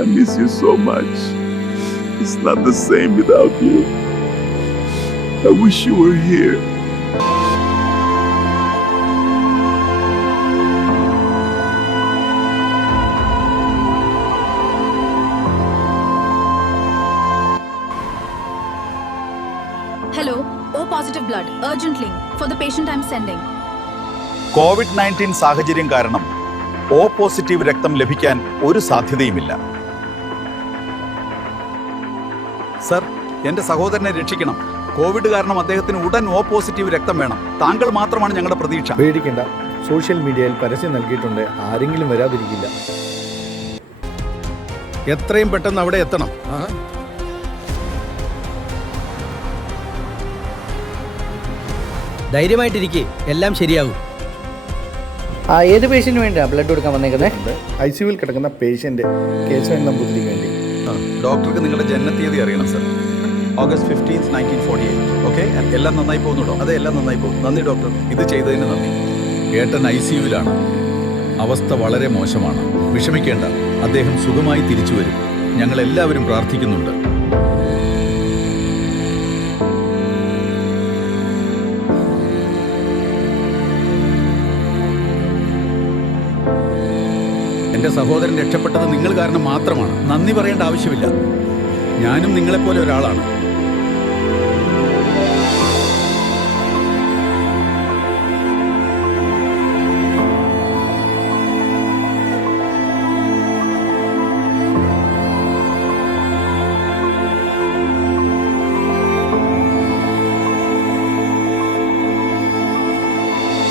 I miss you so much. It's not the same without you. I wish you were here. Hello, O positive blood, urgent link for the patient I'm sending. COVID-19 സാഹചര്യം കാരണം O positive രക്തം ലഭിക്കാൻ ഒരു സാധ്യതയുമില്ല. Sir, എന്റെ സഹോദരനെ രക്ഷിക്കണം. Covid കാരണം അദ്ദേഹത്തിന് ഉടൻ O പോസിറ്റീവ് രക്തം വേണം. താങ്കൾ മാത്രമാണ് ഞങ്ങളുടെ പ്രതീക്ഷ. പേടിക്കണ്ട, സോഷ്യൽ മീഡിയയിൽ പരസ്യം നൽകിയിട്ടുണ്ട്. ആരെങ്കിലും വരാതിരിക്കില്ല. എത്രയും പെട്ടെന്ന് അവിടെ എത്തണം. ധൈര്യമായിട്ടിരിക്കെ, എല്ലാം ശരിയാകും. ഏത് പേഷ്യന്റിന് വേണ്ടിയാ ബ്ലഡ് കൊടുക്കാൻ വന്നേക്കുന്നത്? ICUവിൽ കിടക്കുന്ന പേഷ്യന്റ് കേശവൻ നമ്പൂതിരിക്ക് വേണ്ടി. ഡോക്ടർക്ക് നിങ്ങളുടെ ജനനത്തീയതി അറിയണം സർ. August 15, 1948. ഓക്കെ, എല്ലാം നന്നായി പോകുന്നുണ്ടോ? അതെ, എല്ലാം നന്നായി പോകും. നന്ദി ഡോക്ടർ, ഇത് ചെയ്തതിന് നന്ദി. ഏട്ടൻ ICUവിലാണ്. അവസ്ഥ വളരെ മോശമാണ്. വിഷമിക്കേണ്ട, അദ്ദേഹം സുഖമായി തിരിച്ചു വരും. ഞങ്ങൾ എല്ലാവരും പ്രാർത്ഥിക്കുന്നുണ്ട്. എന്റെ സഹോദരൻ രക്ഷപ്പെട്ടത് നിങ്ങൾ കാരണം മാത്രമാണ്. നന്ദി പറയേണ്ട ആവശ്യമില്ല. ഞാനും നിങ്ങളെപ്പോലെ ഒരാളാണ്.